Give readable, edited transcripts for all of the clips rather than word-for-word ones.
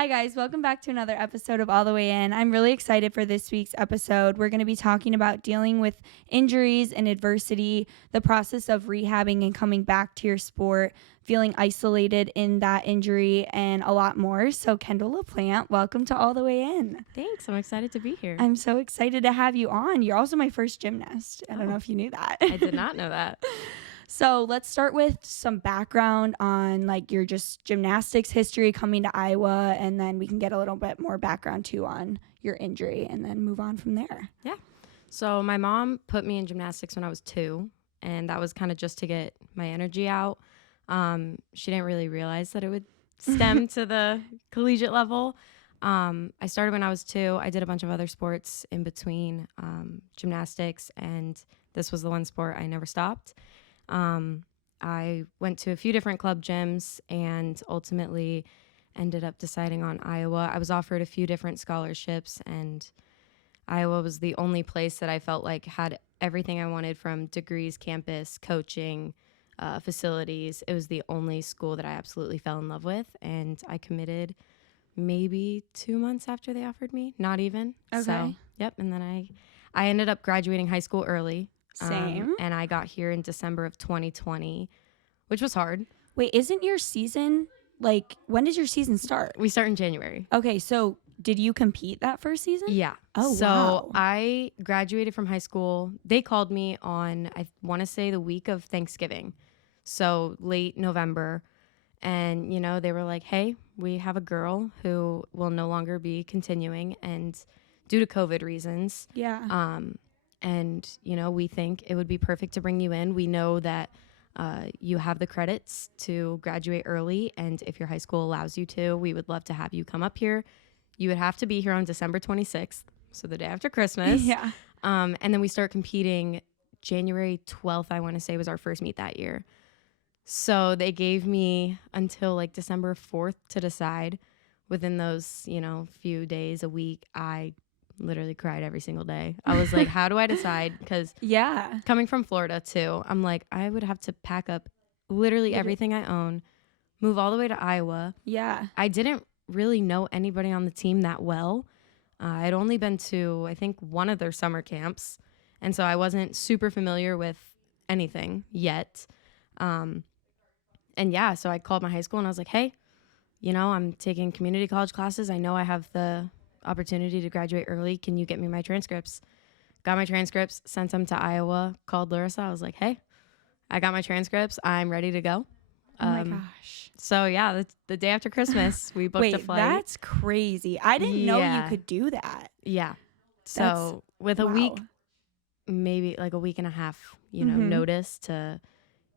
Hi, guys. Welcome back to another episode of All the Way In. I'm really excited for this week's episode. We're going to be talking about dealing with injuries and adversity, the process of rehabbing and coming back to your sport, feeling isolated in that injury, and a lot more. So, Kendall Laplante, welcome to All the Way In. Thanks. I'm excited to be here. I'm so excited to have you on. You're also my first gymnast. I don't know if you knew that. I did not know that. So let's start with some background on like your just gymnastics history coming to Iowa, and then we can get a little bit more background too on your injury and then move on from there. Yeah. So my mom put me in gymnastics when I was 2, and that was kind of just to get my energy out. She didn't really realize that it would stem to the collegiate level. I started when I was 2. I did a bunch of other sports in between gymnastics, and this was the one sport I never stopped. I went to a few different club gyms and ultimately ended up deciding on Iowa. I was offered a few different scholarships, and Iowa was the only place that I felt like had everything I wanted from degrees, campus, coaching, facilities. It was the only school that I absolutely fell in love with, and I committed maybe 2 months after they offered me, not even. Okay. So, yep. And then I ended up graduating high school early. Same. And I got here in December of 2020, which was hard. Wait, isn't your season, like, when does your season start? We start in January. Okay, so did you compete that first season? Yeah. Oh, so wow. I graduated from high school. They called me on, I want to say, the week of Thanksgiving. So late November. And, you know, they were like, hey, we have a girl who will no longer be continuing. And due to COVID reasons. Yeah. And, you know, we think it would be perfect to bring you in. We know that you have the credits to graduate early. And if your high school allows you to, we would love to have you come up here. You would have to be here on December 26th, so the day after Christmas. Yeah. And then we start competing January 12th, I want to say, was our first meet that year. So they gave me until like December 4th to decide. Within those, you know, few days, a week, I literally cried every single day. I was like, how do I decide? Because Yeah. coming from Florida too, I'm like, I would have to pack up literally everything I own, move all the way to Iowa. Yeah. I didn't really know anybody on the team that well. I'd only been to, I think, one of their summer camps. And so I wasn't super familiar with anything yet. And yeah, so I called my high school and I was like, hey, you know, I'm taking community college classes. I know I have the opportunity to graduate early. Can you get me my transcripts? Got my transcripts, sent them to Iowa, called Larissa. I was like, hey, I got my transcripts. I'm ready to go. Oh my gosh. So yeah, the day after Christmas, we booked a flight. That's crazy. I didn't know you Yeah. could do that. Yeah. So with a wow. week, maybe like a week and a half, you know, notice to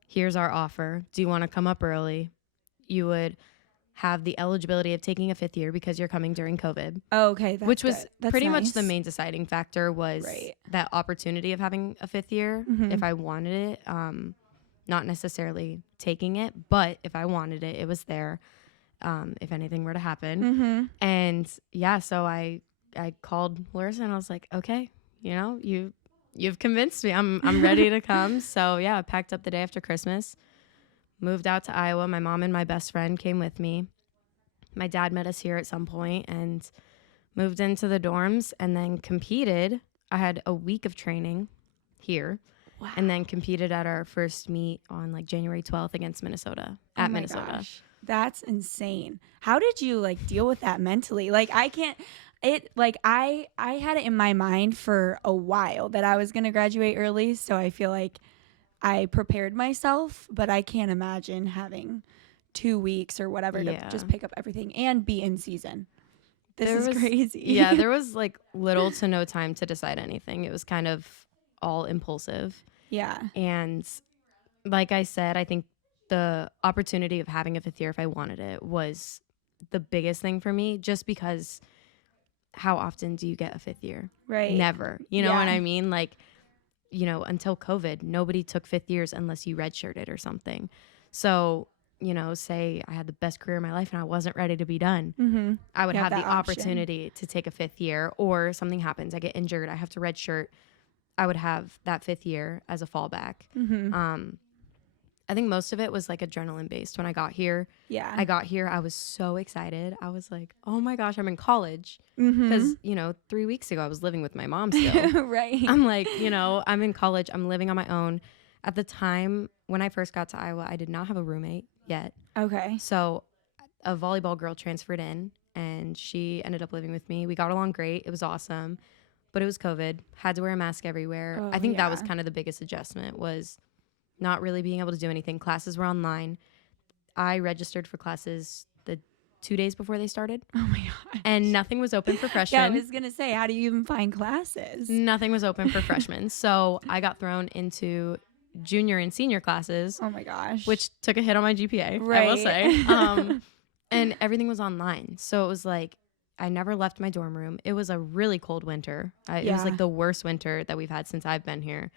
here's our offer. Do you want to come up early? You would have the eligibility of taking a 5th year because you're coming during COVID. Oh, okay. That's which was good. That's pretty nice. much the main deciding factor was Right. that opportunity of having a 5th year if I wanted it. Not necessarily taking it, but if I wanted it, it was there if anything were to happen. And yeah, so I called Larissa and I was like, okay, you know, you've convinced me. I'm ready to come. So yeah, I packed up the day after Christmas, moved out to Iowa. My mom and my best friend came with me. My dad met us here at some point and moved into the dorms and then competed. I had a week of training here. Wow. And then competed at our first meet on like January 12th against Minnesota Oh my Minnesota. Gosh. That's insane. How did you like deal with that mentally? Like I can't I had it in my mind for a while that I was going to graduate early, so I feel like I prepared myself, but I can't imagine having 2 weeks or whatever to just pick up everything and be in season. This is crazy. Yeah, there was like little to no time to decide anything. It was kind of all impulsive. Yeah. And like I said, I think the opportunity of having a 5th year if I wanted it was the biggest thing for me, just because how often do you get a 5th year? Right. Never. You know what I mean? Like, you know, until COVID, nobody took 5th years unless you redshirted or something. So, you know, say I had the best career of my life and I wasn't ready to be done. I would have the opportunity to take a 5th year, or something happens. I get injured. I have to redshirt. I would have that 5th year as a fallback. I think most of it was like adrenaline based. When I got here, Yeah. I was so excited. I was like, oh my gosh, I'm in college. Mm-hmm. Because, 3 weeks ago, I was living with my mom still. Right. I'm like, I'm in college. I'm living on my own. At the time when I first got to Iowa, I did not have a roommate yet. Okay. So a volleyball girl transferred in and she ended up living with me. We got along great. It was awesome. But it was COVID. Had to wear a mask everywhere. Oh, I think that was yeah. kind of the biggest adjustment was not really being able to do anything. Classes were online. I registered for classes the 2 days before they started. Oh my gosh. And nothing was open for freshmen. Yeah, I was gonna say, how do you even find classes? Nothing was open for freshmen. So I got thrown into junior and senior classes, Oh my gosh. which took a hit on my GPA, I will Right. say. And everything was online. So it was like, I never left my dorm room. It was a really cold winter. It was Yeah. like the worst winter that we've had since I've been here.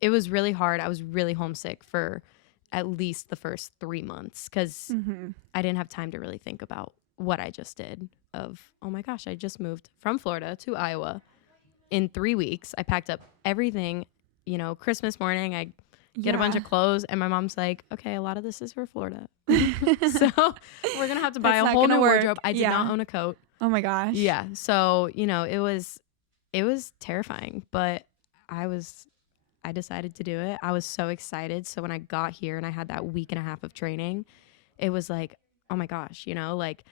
It was really hard. I was really homesick for at least the first 3 months because Mm-hmm. I didn't have time to really think about what I just did of, oh my gosh, I just moved from Florida to Iowa in 3 weeks. I packed up everything, Christmas morning, I get a bunch of clothes and my mom's like, okay, a lot of this is for Florida. So we're going to have to buy That's a not whole gonna new work. wardrobe. I did Yeah. not own a coat. Oh my gosh. Yeah. So, it was terrifying, but I decided to do it. I was so excited. So when I got here and I had that week and a half of training, it was like, oh my gosh, like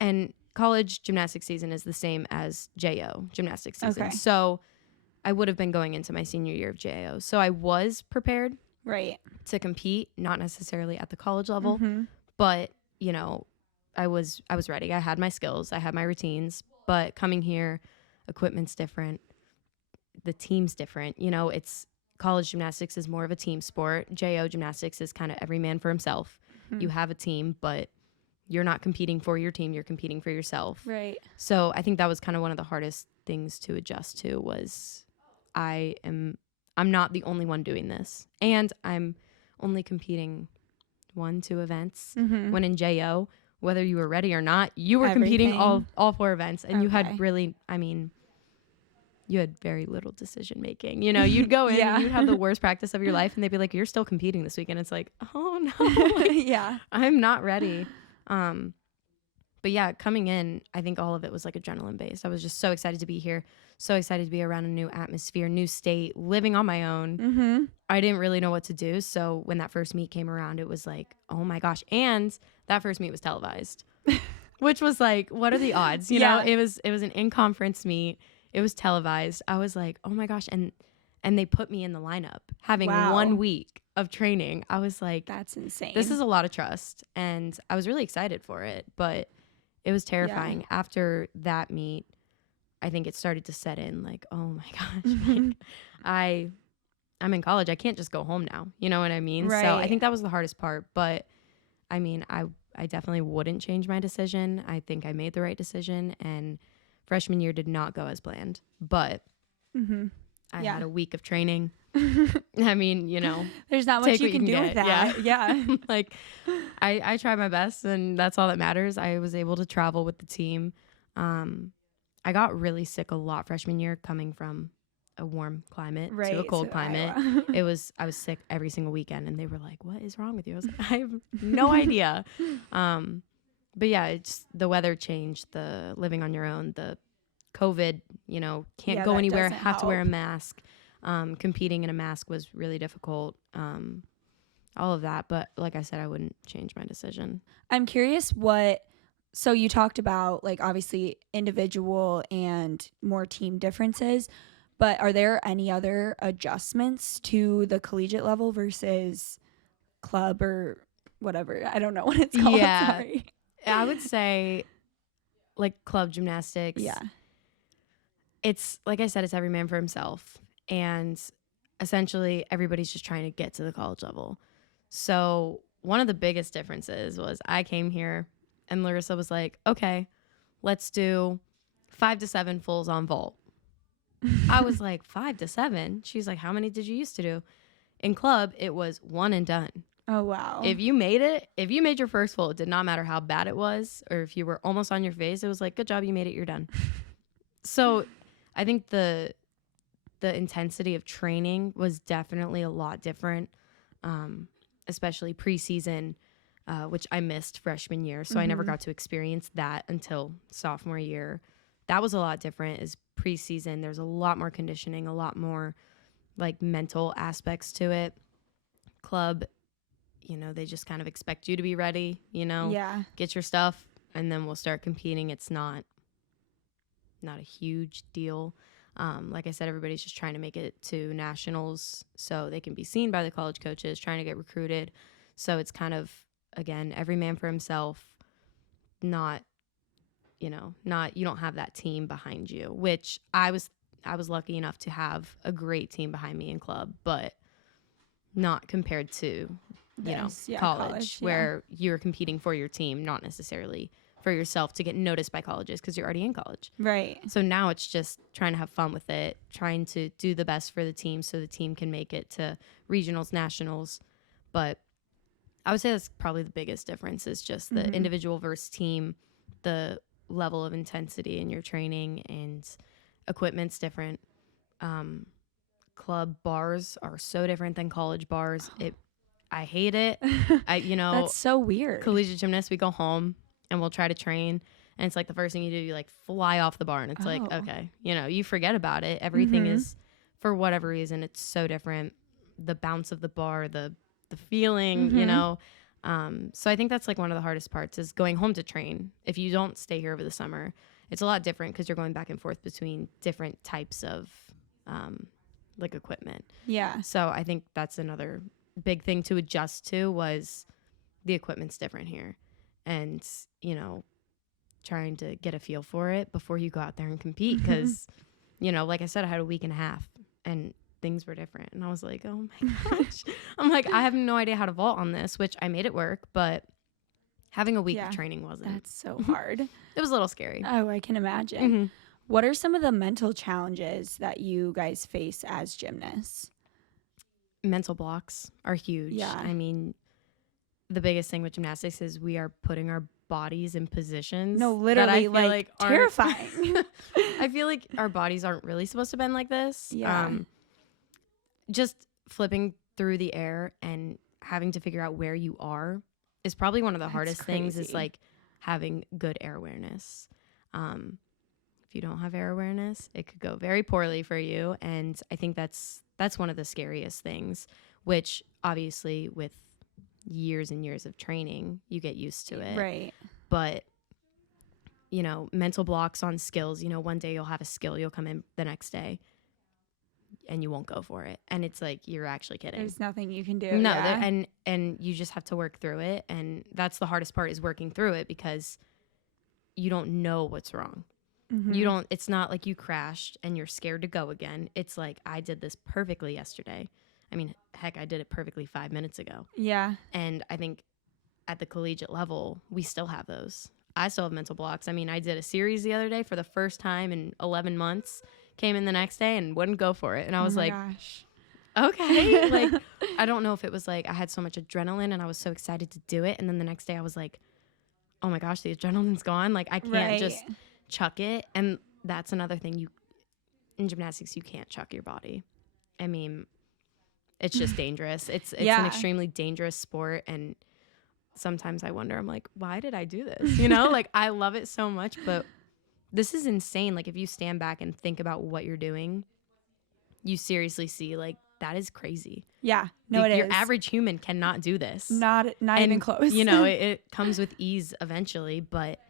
and college gymnastics season is the same as JO gymnastics season. Okay. So I would have been going into my senior year of JO. So I was prepared Right. to compete, not necessarily at the college level, Mm-hmm. but, I was ready. I had my skills, I had my routines, but coming here, equipment's different. The team's different. It's college gymnastics is more of a team sport. JO gymnastics is kind of every man for himself. Mhm. You have a team, but you're not competing for your team. You're competing for yourself. Right. So I think that was kind of one of the hardest things to adjust to was I'm not the only one doing this. And I'm only competing 1-2 events. Mm-hmm. When in JO, whether you were ready or not, you were competing Everything. all 4 events. And you Okay. had really, you had very little decision making. You'd go in, Yeah. you'd have the worst practice of your life, and they'd be like, "You're still competing this weekend." It's like, oh no, like, Yeah. I'm not ready. But yeah, coming in, I think all of it was like adrenaline based. I was just so excited to be here, so excited to be around a new atmosphere, new state, living on my own. Mm-hmm. I didn't really know what to do. So when that first meet came around, it was like, oh my gosh. And that first meet was televised, which was like, what are the odds? You know, it was an in-conference meet. It was televised. I was like, oh my gosh. And they put me in the lineup having Wow. 1 week of training. I was like, That's insane. this is a lot of trust. And I was really excited for it, but it was terrifying. After that meet, I think it started to set in like, oh my gosh, like, I'm in college. I can't just go home now. You know what I mean? Right. So I think that was the hardest part. But I mean, I definitely wouldn't change my decision. I think I made the right decision. And freshman year did not go as planned. But Mm-hmm. I Yeah. had a week of training. I mean, There's not much take you what you can do can with get. that. Yeah. like I tried my best, and that's all that matters. I was able to travel with the team. I got really sick a lot freshman year coming from a warm climate Right. to a cold to climate. Iowa. I was sick every single weekend, and they were like, "What is wrong with you?" I was like, "I have no idea." But yeah, it's the weather changed, the living on your own, the COVID, can't Yeah, go that anywhere, doesn't have to wear a help. mask. Competing in a mask was really difficult. All of that, but like I said, I wouldn't change my decision. I'm curious so you talked about like obviously individual and more team differences, but are there any other adjustments to the collegiate level versus club or whatever? I don't know what it's called. Yeah. Sorry. I would say like club gymnastics. Yeah. It's like I said, it's every man for himself. And essentially everybody's just trying to get to the college level. So one of the biggest differences was I came here and Larissa was like, okay, let's do 5 to 7 fulls on vault. I was like, 5 to 7? She's like, how many did you used to do? In club, it was 1 and done. Oh, wow. If you made your first full, it did not matter how bad it was, or if you were almost on your face, it was like, good job, you made it, you're done. So I think the the intensity of training was definitely a lot different, especially preseason, which I missed freshman year. So I never got to experience that until sophomore year. That was a lot different is preseason. There's a lot more conditioning, a lot more like mental aspects to it. Club, they just kind of expect you to be ready, Yeah. get your stuff, and then we'll start competing. It's not a huge deal. Like I said, everybody's just trying to make it to nationals so they can be seen by the college coaches, trying to get recruited. So it's kind of, again, every man for himself, not you don't have that team behind you, which I was lucky enough to have a great team behind me in club, but not compared to, college, where you're competing for your team, not necessarily for yourself to get noticed by colleges because you're already in college. Right. So now it's just trying to have fun with it, trying to do the best for the team so the team can make it to regionals, nationals. But I would say that's probably the biggest difference is just the individual versus team, the level of intensity in your training, and equipment's different. Club bars are so different than college bars. I hate it. That's so weird. Collegiate gymnasts, we go home and we'll try to train, and it's like the first thing you do, you like fly off the bar, and it's like, okay, you forget about it. Everything is, for whatever reason, it's so different. The bounce of the bar, the feeling, so I think that's like one of the hardest parts is going home to train. If you don't stay here over the summer, it's a lot different because you're going back and forth between different types of like equipment. Yeah. So I think that's another big thing to adjust to was the equipment's different here, and trying to get a feel for it before you go out there and compete because like I said, I had a week and a half and things were different, and I was like, oh my gosh. I'm like, I have no idea how to vault on this, which I made it work, but having a week of training wasn't. That's so hard. It was a little scary. Oh, I can imagine. What are some of the mental challenges that you guys face as gymnasts? Mental blocks are huge. Yeah. I mean, the biggest thing with gymnastics is we are putting our bodies in positions. No, literally, that I feel like terrifying. I feel like our bodies aren't really supposed to bend like this. Yeah. Just flipping through the air and having to figure out where you are is probably one of the hardest things is like having good air awareness. If you don't have air awareness, it could go very poorly for you. And I think that's one of the scariest things, which obviously with years and years of training, you get used to it. Right. But, mental blocks on skills, one day you'll have a skill, you'll come in the next day and you won't go for it. And it's like, you're actually kidding. There's nothing you can do. No, yeah. and you just have to work through it. And that's the hardest part is working through it because you don't know what's wrong. It's not like you crashed and you're scared to go again. It's like, I did this perfectly yesterday. I mean, heck, I did it perfectly 5 minutes ago. Yeah. And I think at the collegiate level, we still have those. I still have mental blocks. I mean, I did a series the other day for the first time in 11 months, came in the next day and wouldn't go for it. And I was like, gosh. Okay. Like, I don't know if it was like I had so much adrenaline and I was so excited to do it. And then the next day I was like, oh my gosh, the adrenaline's gone. Like, I can't just chuck it. And that's another thing in gymnastics, you can't chuck your body. I mean, it's just dangerous. It's an extremely dangerous sport. And sometimes I wonder, I'm like, why did I do this? Like, I love it so much, but this is insane. Like, if you stand back and think about what you're doing, you seriously see, like, that is crazy. Yeah. No, Your average human cannot do this. Not even close. It comes with ease eventually, but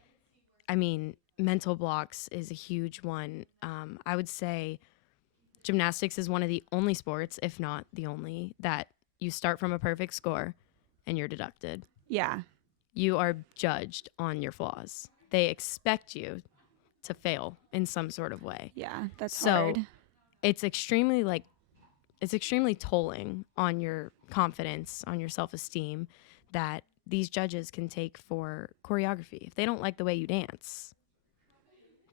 I mean, mental blocks is a huge one. I would say gymnastics is one of the only sports, if not the only, that you start from a perfect score and you're deducted. Yeah. You are judged on your flaws. They expect you to fail in some sort of way. Yeah, that's hard. It's extremely tolling on your confidence, on your self-esteem, that these judges can take for choreography. If they don't like the way you dance,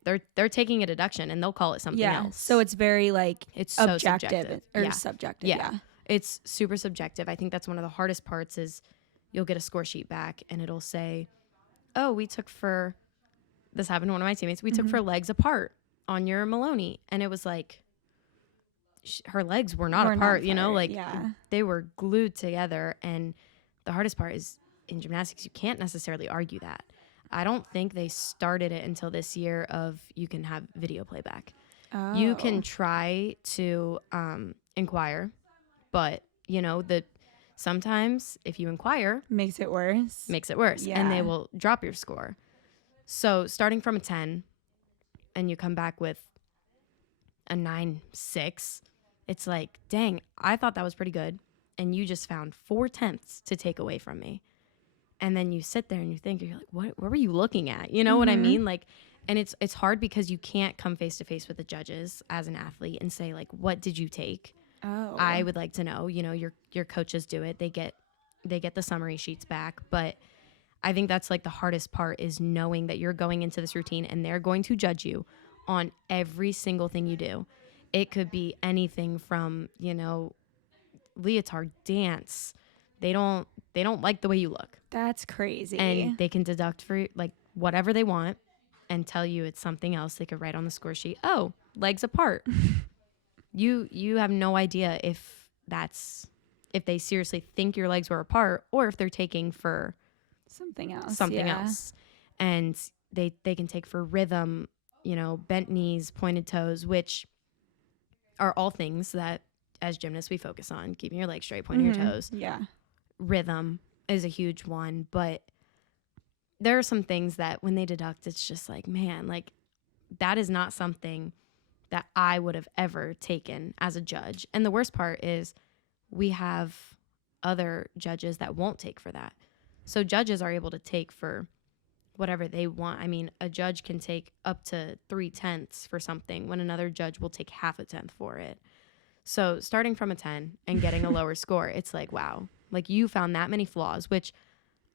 they're taking a deduction and they'll call it something else. So it's very it's so objective subjective. Subjective. Yeah. It's super subjective. I think that's one of the hardest parts is you'll get a score sheet back and it'll say, oh, this happened to one of my teammates. We took for legs apart on your Maloney. And it was like, her legs were not We're not apart, you know, apart, like yeah. they were glued together. And the hardest part is in gymnastics, you can't necessarily argue that. I don't think they started it until this year of you can have video playback. You can Oh. try to inquire, but you know that sometimes if you inquire, Makes it worse. makes it worse, and they Yeah. will drop your score. So starting from a 10 and you come back with a 9.6, it's like, dang, I thought that was pretty good, and you just found 4/10 to take away from me. And then you sit there and you think, you're like, what were you looking at? You know what I mean? Like, and it's hard because you can't come face to face with the judges as an athlete and say, like, what did you take? Oh. I would like to know. You know, your coaches do it. They get the summary sheets back, but I think that's like the hardest part is knowing that you're going into this routine and they're going to judge you on every single thing you do. It could be anything from, you know, leotard dance. They don't like the way you look. That's crazy. And they can deduct for like whatever they want and tell you it's something else. They could write on the score sheet, oh, legs apart. You have no idea if they seriously think your legs were apart or if they're taking for something else. something else. And they can take for rhythm, you know, bent knees, pointed toes, which are all things that as gymnasts we focus on, keeping your legs straight, pointing your toes. Yeah. Rhythm is a huge one, but there are some things that when they deduct, it's just like, man, like that is not something that I would have ever taken as a judge. And the worst part is we have other judges that won't take for that. So judges are able to take for whatever they want. I mean, a judge can take up to 3/10 for something when another judge will take 1/2 for it. So starting from a 10 and getting a lower score, it's like, wow, like you found that many flaws, which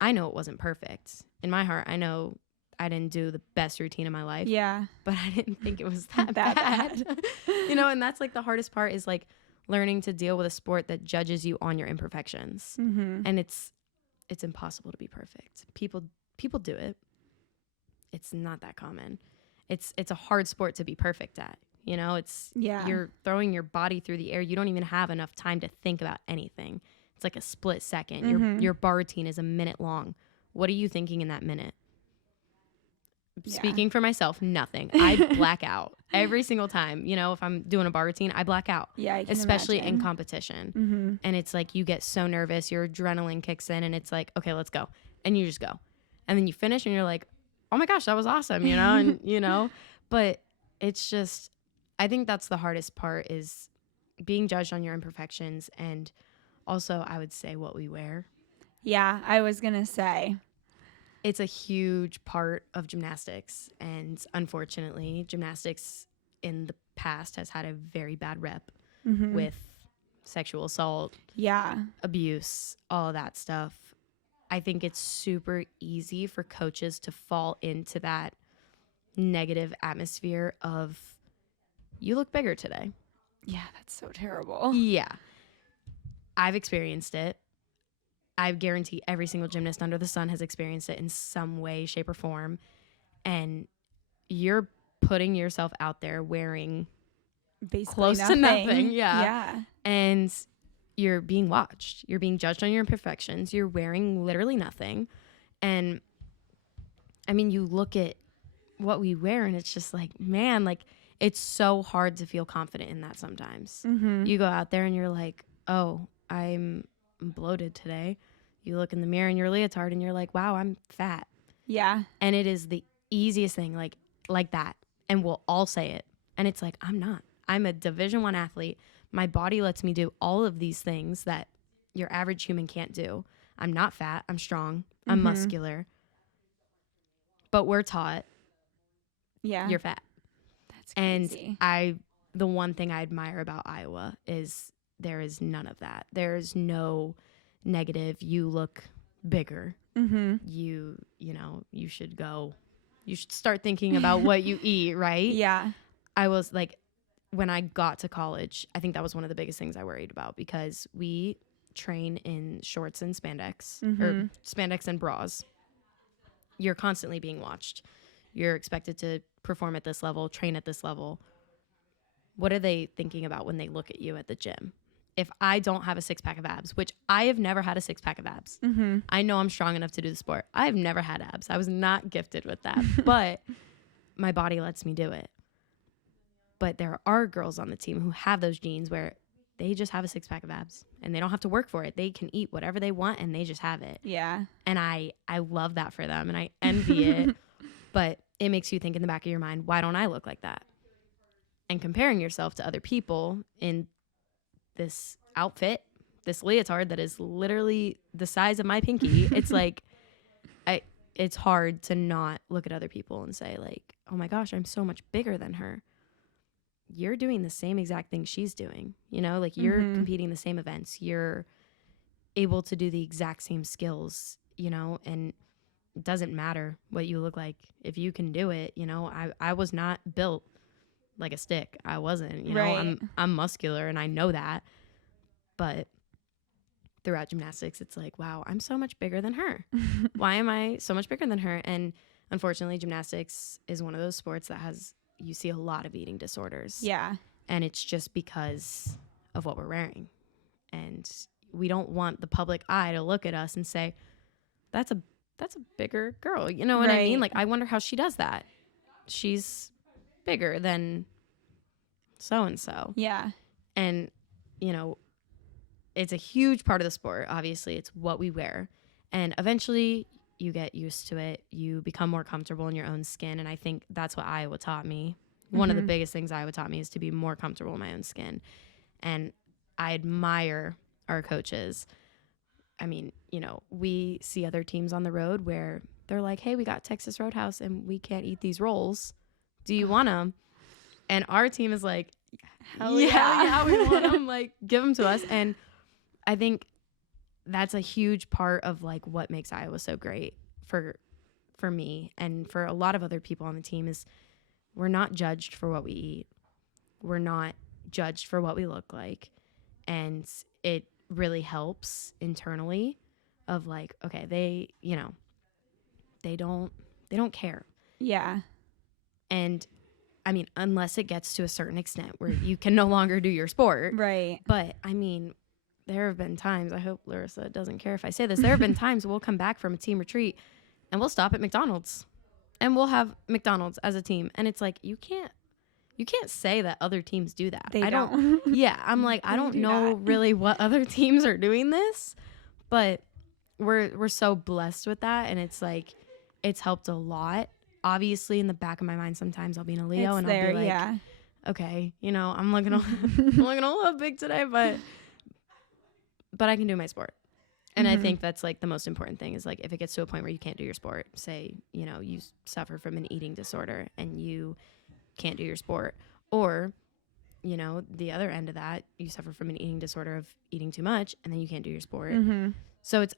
I know it wasn't perfect. In my heart, I know I didn't do the best routine in my life. Yeah. But I didn't think it was that bad. You know, and that's like the hardest part is like learning to deal with a sport that judges you on your imperfections. And it's impossible to be perfect. People do it. It's not that common. It's a hard sport to be perfect at. You know, you're throwing your body through the air. You don't even have enough time to think about anything. It's like a split second. Your bar routine is a minute long. What are you thinking in that minute? Speaking for myself, nothing. I black out every single time. You know, if I'm doing a bar routine, I black out. Yeah, I can especially imagine. in competition. And it's like you get so nervous, your adrenaline kicks in, and it's like, okay, let's go. And you just go. And then you finish and you're like, oh my gosh, that was awesome, you know? And you know, but it's just, I think that's the hardest part is being judged on your imperfections, and also I would say what we wear. Yeah, I was gonna say. It's a huge part of gymnastics, and unfortunately, gymnastics in the past has had a very bad rep with sexual assault, abuse, all that stuff. I think it's super easy for coaches to fall into that negative atmosphere of, you look bigger today. Yeah, that's so terrible. Yeah. I've experienced it. I guarantee every single gymnast under the sun has experienced it in some way, shape, or form. And you're putting yourself out there wearing Basically close nothing. to nothing. Yeah. And you're being watched. You're being judged on your imperfections. You're wearing literally nothing. And I mean, you look at what we wear and it's just like, man, like it's so hard to feel confident in that sometimes. You go out there and you're like, oh, I'm bloated today. You look in the mirror in your leotard and you're like, wow, I'm fat. Yeah. And it is the easiest thing like that. And we'll all say it. And it's like, I'm not. I'm a Division I athlete. My body lets me do all of these things that your average human can't do. I'm not fat. I'm strong. I'm muscular. But we're taught, you're fat. That's crazy. And the one thing I admire about Iowa is there is none of that. There's no negative, you look bigger. You know, you should start thinking about what you eat, right? Yeah. I was like, when I got to college, I think that was one of the biggest things I worried about because we train in shorts and spandex or spandex and bras. You're constantly being watched. You're expected to perform at this level, train at this level. what are they thinking about when they look at you at the gym? If I don't have a 6-pack of abs, which I have never had a 6-pack of abs, I know I'm strong enough to do the sport. I've never had abs. I was not gifted with that, but my body lets me do it. But there are girls on the team who have those genes where they just have a 6-pack of abs and they don't have to work for it. They can eat whatever they want and they just have it. Yeah. And I love that for them and I envy it. But it makes you think in the back of your mind, why don't I look like that? And comparing yourself to other people in this outfit, this leotard that is literally the size of my pinky, it's like, it's hard to not look at other people and say like, oh my gosh, I'm so much bigger than her. You're doing the same exact thing she's doing, you know, like you're competing the same events. You're able to do the exact same skills, you know, and it doesn't matter what you look like. If you can do it, you know, I was not built like a stick. I wasn't, you know, I'm muscular and I know that. But throughout gymnastics, it's like, wow, I'm so much bigger than her. Why am I so much bigger than her? And unfortunately, gymnastics is one of those sports that you see a lot of eating disorders. Yeah. And it's just because of what we're wearing. And we don't want the public eye to look at us and say, that's a bigger girl. You know what I mean? Like, I wonder how she does that. She's bigger than so-and-so. Yeah. And, you know, it's a huge part of the sport. Obviously, it's what we wear. And eventually you get used to it. You become more comfortable in your own skin. And I think that's what Iowa taught me. One of the biggest things Iowa taught me is to be more comfortable in my own skin. And I admire our coaches. I mean, you know, we see other teams on the road where they're like, hey, we got Texas Roadhouse and we can't eat these rolls. Do you want them? And our team is like, hell yeah, we want them. Like, give them to us. And I think that's a huge part of like what makes Iowa so great for me and for a lot of other people on the team is we're not judged for what we eat. We're not judged for what we look like. And it really helps internally of like, okay, they, you know, they don't care. Yeah. And I mean, unless it gets to a certain extent where you can no longer do your sport. Right. But I mean, there have been times, I hope Larissa doesn't care if I say this, there have been times we'll come back from a team retreat and we'll stop at McDonald's and we'll have McDonald's as a team. And it's like, you can't say that other teams do that. They don't. Yeah. I'm like, I don't know really what other teams are doing this, but we're so blessed with that. And it's like, it's helped a lot. Obviously in the back of my mind, sometimes I'll be in a Leo and I'll be like, okay, you know, I'm looking a little big today, but I can do my sport. And I think that's like the most important thing is like, if it gets to a point where you can't do your sport, say, you know, you suffer from an eating disorder and you can't do your sport, or, you know, the other end of that, you suffer from an eating disorder of eating too much and then you can't do your sport. So it's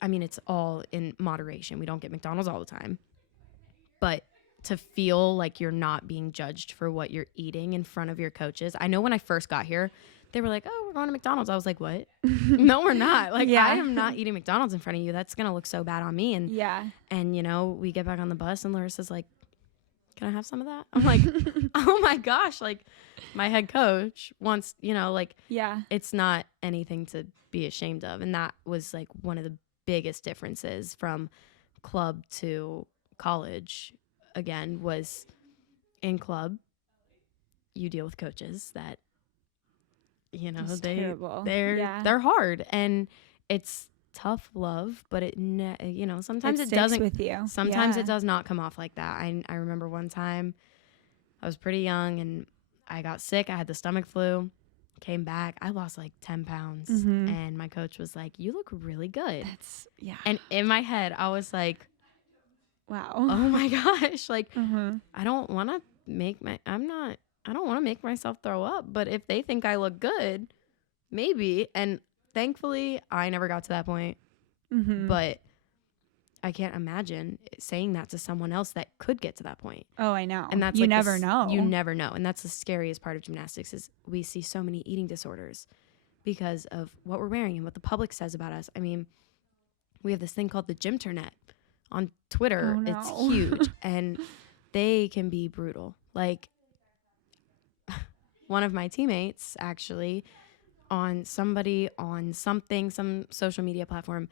all in moderation. We don't get McDonald's all the time, but to feel like you're not being judged for what you're eating in front of your coaches. I know when I first got here, they were like, oh, we're going to McDonald's. I was like, what? No, we're not. Like, I am not eating McDonald's in front of you. That's going to look so bad on me. And, you know, we get back on the bus and Larissa's like, can I have some of that? I'm like, oh my gosh. Like, my head coach wants, you know, like, it's not anything to be ashamed of. And that was like one of the biggest differences from club to college, again, was in club, you deal with coaches that, you know, they're hard and it's tough love, but you know, sometimes it doesn't with you. Sometimes it does not come off like that. I remember one time I was pretty young and I got sick. I had the stomach flu, came back. I lost like 10 pounds and my coach was like, you look really good. And in my head, I was like, wow. Oh my gosh. Like, I don't want to I don't want to make myself throw up, but if they think I look good, maybe. And thankfully, I never got to that point. But I can't imagine saying that to someone else that could get to that point. Oh, I know. And that's you like never know. You never know. And that's the scariest part of gymnastics is we see so many eating disorders because of what we're wearing and what the public says about us. I mean, we have this thing called the Gymternet on Twitter. Oh, no. It's huge and they can be brutal. Like, one of my teammates actually on somebody on something, some social media platform,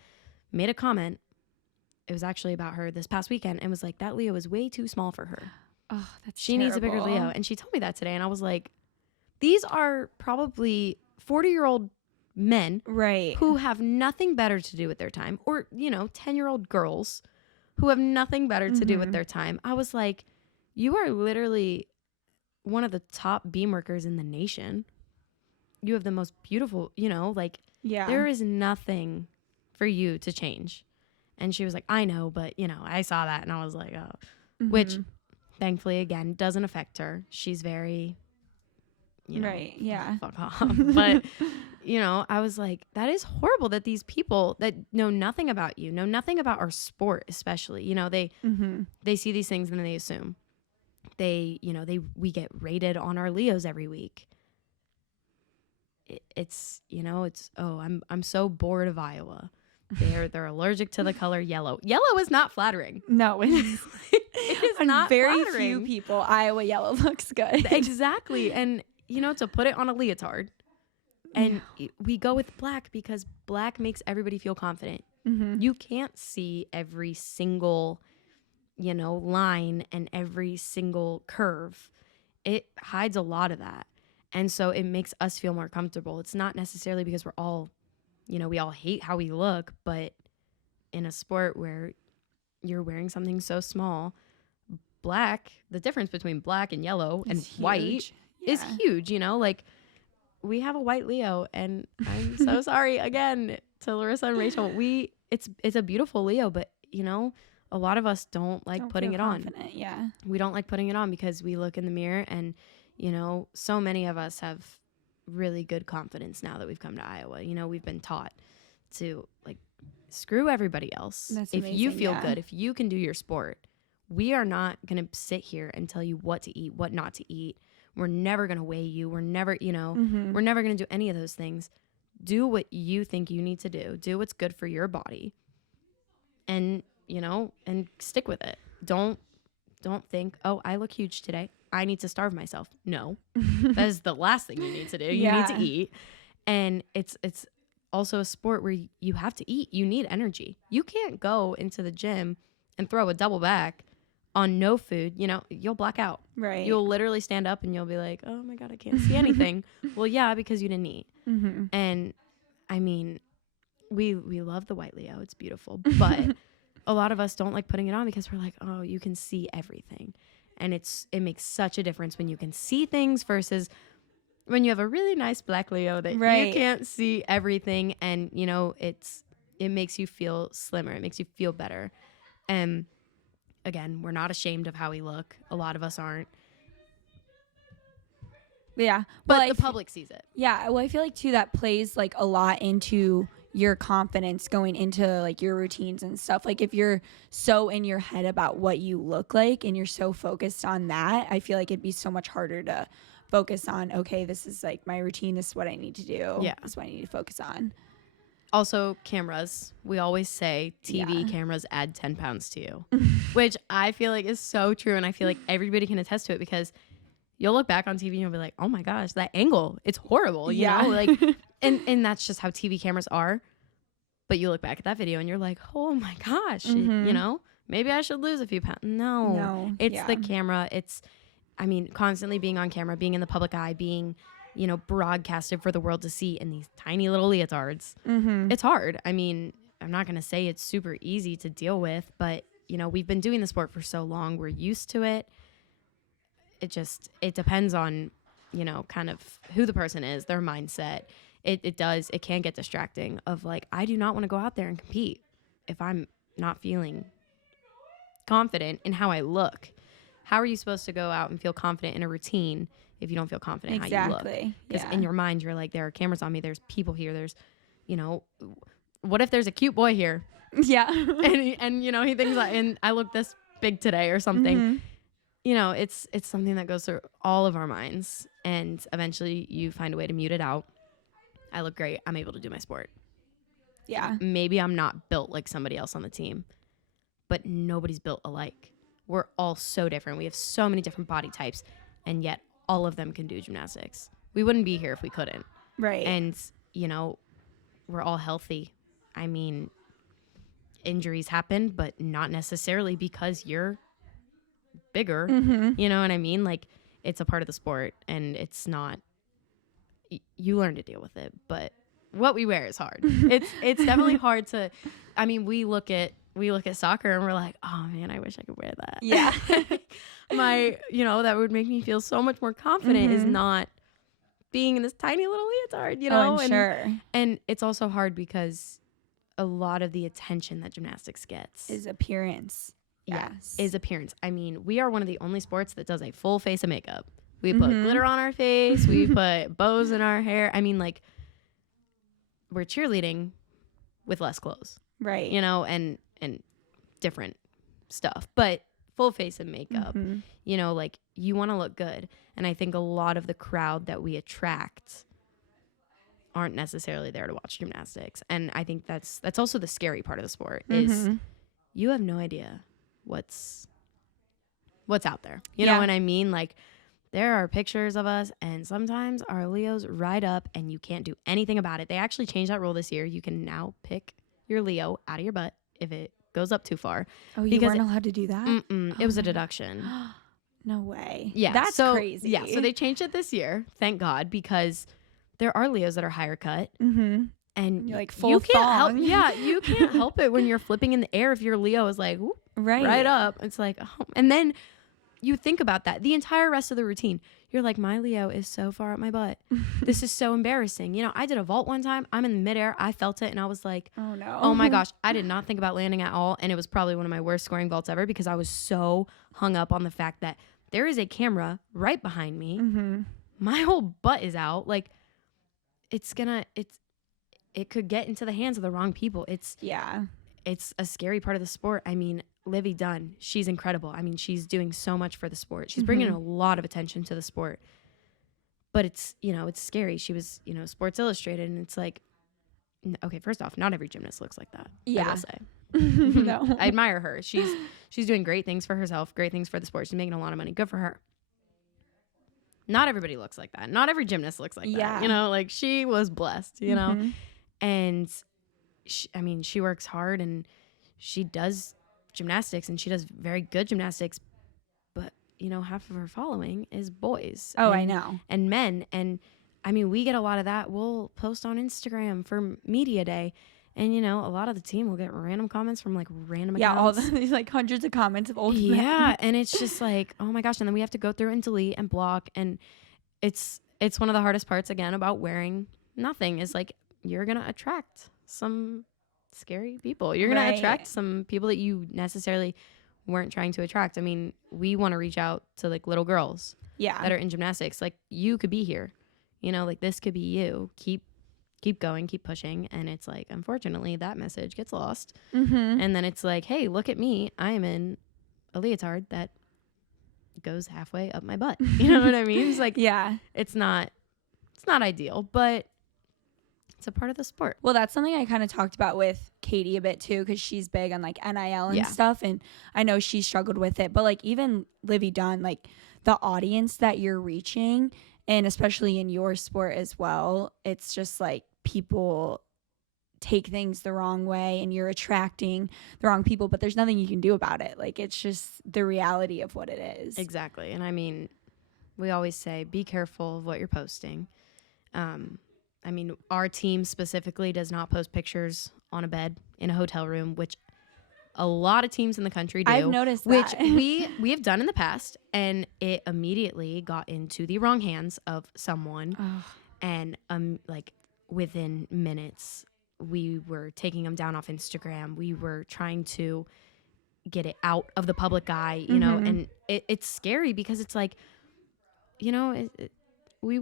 made a comment. It was actually about her this past weekend and was like, that Leo is way too small for her. Oh, that's She needs a bigger terrible. Leo. And she told me that today. And I was like, these are probably 40-year-old men Right. who have nothing better to do with their time, or, 10-year-old girls who have nothing better to do with their time. I was like, you are literally one of the top beam workers in the nation. You have the most beautiful, Yeah. there is nothing for you to change. And she was like, I know, but, I saw that and I was like, oh, which thankfully, again, doesn't affect her. She's very, right. Yeah. fuck off. But, I was like, that is horrible that these people that know nothing about you, know nothing about our sport, especially, they see these things and then they assume we get rated on our Leos every week. It's I'm so bored of Iowa. They're allergic to the color yellow. Yellow is not flattering. No, it is. It is On not very flattering. few people, Iowa yellow looks good. Exactly. And to put it on a leotard, and we go with black because black makes everybody feel confident. You can't see every single line and every single curve. It hides a lot of that. And so it makes us feel more comfortable. It's not necessarily because we're all, we all hate how we look, but in a sport where you're wearing something so small, black, the difference between black and yellow and white is huge, like we have a white Leo, and I'm so sorry again to Larissa and Rachel. It's a beautiful Leo, but a lot of us don't like putting it on. Yeah. We don't like putting it on because we look in the mirror and, so many of us have really good confidence now that we've come to Iowa. We've been taught to like screw everybody else. That's if amazing, you feel good, if you can do your sport, we are not going to sit here and tell you what to eat, what not to eat. We're never going to weigh you. We're never, we're never going to do any of those things. Do what you think you need to do. Do what's good for your body. And and stick with it. Don't think, oh, I look huge today, I need to starve myself. No, that is the last thing you need to do. You need to eat. And it's also a sport where you have to eat. You need energy. You can't go into the gym and throw a double back on no food. You'll black out. Right. You'll literally stand up and you'll be like, oh my God, I can't see anything. Well, yeah, because you didn't eat. And I mean, we love the white Leo. It's beautiful. But a lot of us don't like putting it on because we're like, oh, you can see everything. And it makes such a difference when you can see things versus when you have a really nice black Leo that you can't see everything. And, it makes you feel slimmer. It makes you feel better. And again, we're not ashamed of how we look. A lot of us aren't. Yeah. But the public sees it. Yeah. Well, I feel like too, that plays like a lot into your confidence going into like your routines and stuff. Like if you're so in your head about what you look like and you're so focused on that, I feel like it'd be so much harder to focus on, okay, this is like my routine. This is what I need to do. Yeah. This is what I need to focus on. Also, cameras. We always say TV cameras add 10 pounds to you, which I feel like is so true. And I feel like everybody can attest to it because you'll look back on TV and you'll be like, oh my gosh, that angle, it's horrible. You know, like, and that's just how TV cameras are. But you look back at that video and you're like, oh my gosh, maybe I should lose a few pounds. No, it's the camera. It's, constantly being on camera, being in the public eye, being, broadcasted for the world to see in these tiny little leotards. It's hard. I'm not going to say it's super easy to deal with, but, we've been doing the sport for so long. We're used to it. It depends on, kind of who the person is, their mindset. It can get distracting of like, I do not want to go out there and compete if I'm not feeling confident in how I look. How are you supposed to go out and feel confident in a routine if you don't feel confident in how you look? Because in your mind, you're like, there are cameras on me. There's people here. There's, what if there's a cute boy here? Yeah. and he thinks like, and I look this big today or something. It's something that goes through all of our minds, and eventually you find a way to mute it out. I look great. I'm able to do my sport. Yeah. Maybe I'm not built like somebody else on the team, but nobody's built alike. We're all so different. We have so many different body types, and yet all of them can do gymnastics. We wouldn't be here if we couldn't. Right. And, you know, we're all healthy. I mean, injuries happen, but not necessarily because you're bigger. You know what I mean? Like, it's a part of the sport, and it's not, you learn to deal with it, but what we wear is hard. It's definitely hard to, I mean, we look at soccer and we're like, oh man, I wish I could wear that. Yeah. That would make me feel so much more confident is not being in this tiny little leotard, you know? Oh, I'm sure. And it's also hard because a lot of the attention that gymnastics gets Is appearance. Yes. is appearance. I mean, we are one of the only sports that does a full face of makeup. We put glitter on our face. We put bows in our hair. I mean, like, we're cheerleading with less clothes. Right. You know, and different stuff. But full face of makeup, you know, like, you want to look good. And I think a lot of the crowd that we attract aren't necessarily there to watch gymnastics. And I think that's also the scary part of the sport is you have no idea what's out there. You know what I mean? Like, there are pictures of us, and sometimes our Leos ride up, and you can't do anything about it. They actually changed that rule this year. You can now pick your Leo out of your butt if it goes up too far. Oh, you weren't allowed to do that? It was a deduction. No way. Yeah. That's crazy. Yeah, so they changed it this year, thank God, because there are Leos that are higher cut. And you're like full you can't help, thong. you can't help it when you're flipping in the air if your Leo is like, whoop, right up. It's like, oh. And then you think about that the entire rest of the routine. You're like, my Leo is so far up my butt. This is so embarrassing. You know, I did a vault one time. I'm in midair. I felt it, and I was like, oh no, oh my gosh. I did not think about landing at all, and it was probably one of my worst scoring vaults ever because I was so hung up on the fact that there is a camera right behind me. My whole butt is out. Like, it could get into the hands of the wrong people. It's a scary part of the sport. I mean, Livy Dunn, she's incredible. I mean, she's doing so much for the sport. She's bringing a lot of attention to the sport. But it's, you know, it's scary. She was, you know, Sports Illustrated, and it's like, okay, first off, not every gymnast looks like that. I will say. No. I admire her. She's doing great things for herself, great things for the sport. She's making a lot of money. Good for her. Not everybody looks like that. Not every gymnast looks like that. You know, like, she was blessed, you know? And she works hard, and she does gymnastics, and she does very good gymnastics, but, you know, half of her following is boys. I know. And men. And I mean, we get a lot of that. We'll post on Instagram for media day, and, you know, a lot of the team will get random comments from, like, random accounts. All these, like, hundreds of comments of old men. Yeah, and it's just like, oh my gosh, and then we have to go through and delete and block, and it's one of the hardest parts, again, about wearing nothing is, like, you're gonna attract some scary people. You're going to attract some people that you necessarily weren't trying to attract. I mean, we want to reach out to, like, little girls that are in gymnastics. Like, you could be here, you know, like, this could be you. Keep going, keep pushing. And it's like, unfortunately, that message gets lost. And then it's like, hey, look at me. I am in a leotard that goes halfway up my butt. You know what I mean? It's like, it's not ideal, but it's a part of the sport. Well, that's something I kind of talked about with Katie a bit too, because she's big on, like, NIL and stuff, and I know she struggled with it. But, like, even Livy Dunn, like, the audience that you're reaching, and especially in your sport as well, it's just like people take things the wrong way, and you're attracting the wrong people, but there's nothing you can do about it. Like, it's just the reality of what it is. Exactly. And I mean, we always say, be careful of what you're posting. I mean, our team specifically does not post pictures on a bed in a hotel room, which a lot of teams in the country do. I've noticed that. Which we have done in the past, and it immediately got into the wrong hands of someone. And like, within minutes, we were taking them down off Instagram. We were trying to get it out of the public eye, you know, and it's scary because it's like, you know, we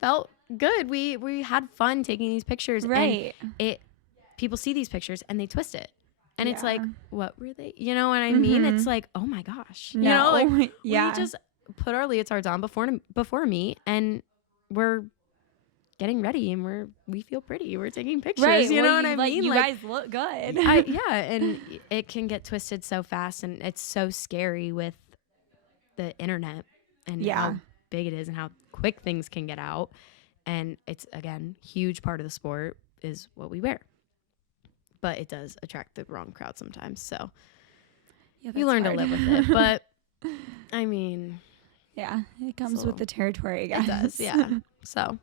felt good. We had fun taking these pictures, and people see these pictures and they twist it, and it's like, what were they? You know what I mean? It's like, oh my gosh, you know, like, we just put our leotards on before a meet, and we're getting ready, and we feel pretty. We're taking pictures, you know what I mean? You guys look good. And it can get twisted so fast, and it's so scary with the internet and how big it is and how quick things can get out. And it's, again, huge part of the sport is what we wear. But it does attract the wrong crowd sometimes. So you learn to live with it. But, I mean. Yeah, it comes with the territory, I guess. It does, yeah. So